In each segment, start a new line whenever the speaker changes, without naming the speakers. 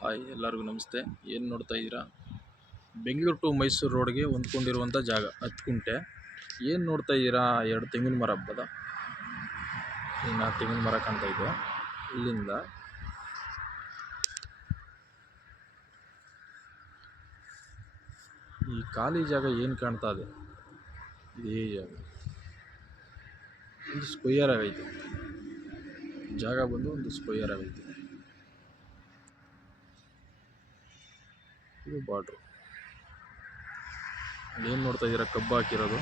Hi ಎಲ್ಲರಿಗೂ ನಮಸ್ತೆ. ಏನು ನೋಡ್ತಾ ಇದ್ದೀರಾ? ಬೆಂಗಳೂರು ಟು ಮೈಸೂರು ರೋಡ್ಗೆ ಹೊಂದ್ಕೊಂಡಿರುವಂಥ ಜಾಗ ಹತ್ತು ಕುಂಟೆ ಏನು ನೋಡ್ತಾ ಇದ್ದೀರಾ? ಎರಡು ತೆಂಗಿನ ಮರ ಹಬ್ಬದ. ಇನ್ನು ತೆಂಗಿನ ಮರ ಕಾಣ್ತಾ ಇಲ್ಲಿಂದ ಈ ಖಾಲಿ ಜಾಗ ಏನು ಕಾಣ್ತಾ ಇದೆ? ಇದೇ ಜಾಗ. ಒಂದು ಸ್ಕ್ವಯರ್ ಆಗೈತೆ. ಜಾಗ ಬಂದು ಒಂದು ಸ್ಕ್ವಯರ್ ಆಗೈತೆ. ಇದು ಬಾರ್ಡ್ರು. ಏನು ನೋಡ್ತಾ ಇದ್ದೀರಾ ಕಬ್ಬು ಹಾಕಿರೋದು?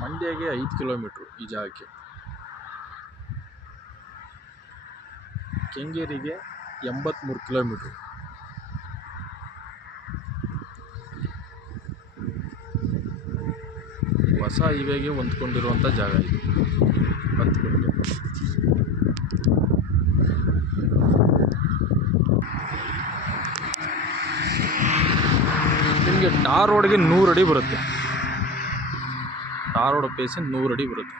ಮಂಡ್ಯಗೆ ಐದು ಕಿಲೋಮೀಟ್ರು ಈ ಜಾಗಕ್ಕೆ. ಕೆಂಗೇರಿಗೆ ಎಂಬತ್ತ್ಮೂರು ಕಿಲೋಮೀಟ್ರು. ಹೊಸ ಇವೆಗೆ ಹೊಂದ್ಕೊಂಡಿರುವಂಥ ಜಾಗ ಇದು. ಗಂಟೆ ನಿಮಗೆ ಟಾರ್ ರೋಡ್ಗೆ ನೂರು ಅಡಿ ಬರುತ್ತೆ. ಟಾರ್ ರೋಡ್ ಪೇಸೆ ನೂರು ಅಡಿ ಬರುತ್ತೆ.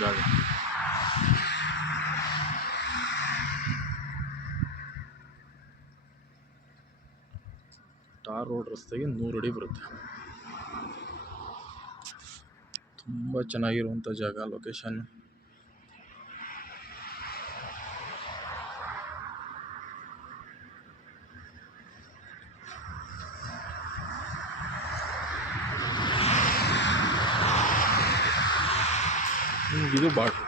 ಜಾಗ. ಟಾರ್ ರೋಡ್ ರಸ್ತೆಗೆ ನೂರು ಅಡಿ ಬರುತ್ತೆ. ತುಂಬ ಚೆನ್ನಾಗಿರುವಂಥ ಜಾಗ ಲೊಕೇಶನ್ ಇದು ಬಾಟ್